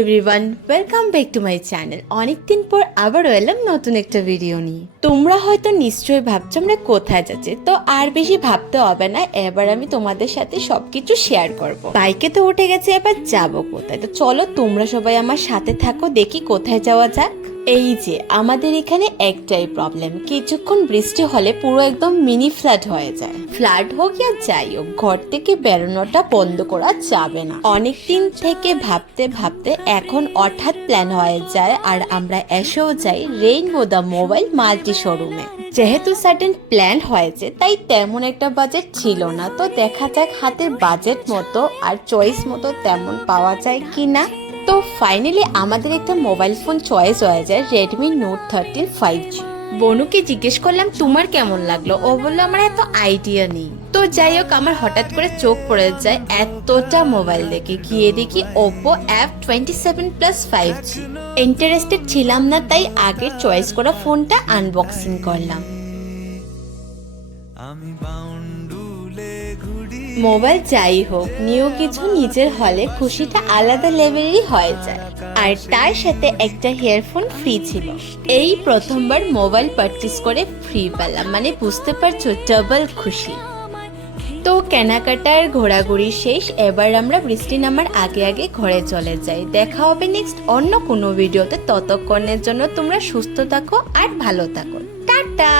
Everyone, welcome back to my channel. অনেকদিন পর আবারও এলাম নতুন একটা ভিডিও নিয়ে। তোমরা হয়তো নিশ্চয়ই ভাবছো আমরা কোথায় যাচ্ছি, তো আর বেশি ভাবতে হবে না, এবার আমি তোমাদের সাথে সবকিছু শেয়ার করব। বাইকে তো উঠে গেছে, এবার যাবো কোথায়? তো চলো তোমরা সবাই আমার সাথে থাকো, দেখি কোথায় যাওয়া যাক। এই যে আমাদের এখানে একটাই প্রবলেম, কিছুক্ষণ বৃষ্টি হলে পুরো একদম মিনি ফ্লাড হয়ে যায়। ফ্লাড হোক আর যাই হোক, ঘর থেকে বেরোনোটা বন্ধ করা যাবে না। অনেকদিন থেকে ভাবতে ভাবতে এখন হঠাৎ প্ল্যান হয়ে যায়, আর আমরা এসেও যাই রেইনবো দ্য মোবাইল মাল্টি শোরুমে। যেহেতু সাডেন প্ল্যান হয়েছে, তাই তেমন একটা বাজেট ছিল না, তো দেখা যাক হাতের বাজেট মতো আর চয়েস মতো তেমন পাওয়া যায় কিনা। তো ফাইনালি আমাদের একটা মোবাইল ফোন চয়েস হয়ে যায়, রেডমি নোট 13 5G। বনুকে জিজ্ঞেস করলাম তোমার কেমন লাগলো, ও বললো আমার এত আইডিয়া নেই। তো যাই হোক, আমার হঠাৎ করে চোখ পড়ে যায় এতটা মোবাইল দেখে, গিয়ে দেখি Oppo F27 Plus 5G। Interested ছিলাম না, তাই আগের চয়েস করা ফোনটা আনবক্সিং করলাম। মোবাইল যাই হোক, নিউ কিছু নিজের হলে খুশিটা আলাদা লেভেলেরই হয়ে যায়। আর তার সাথে একটা হেয়ারফোন ফ্রি ছিল। এই প্রথমবার মোবাইল পারচেজ করে ফ্রি পেলাম, মানে বুঝতে পারছো, ডাবল খুশি। তো কেনাকাটার ঘোরাঘুরি শেষ, এবার আমরা বৃষ্টি নামার আগে আগে ঘরে চলে যাই। দেখা হবে নেক্সট অন্য কোনো ভিডিওতে, ততক্ষণের জন্য তোমরা সুস্থ থাকো আর ভালো থাকো। টাটা।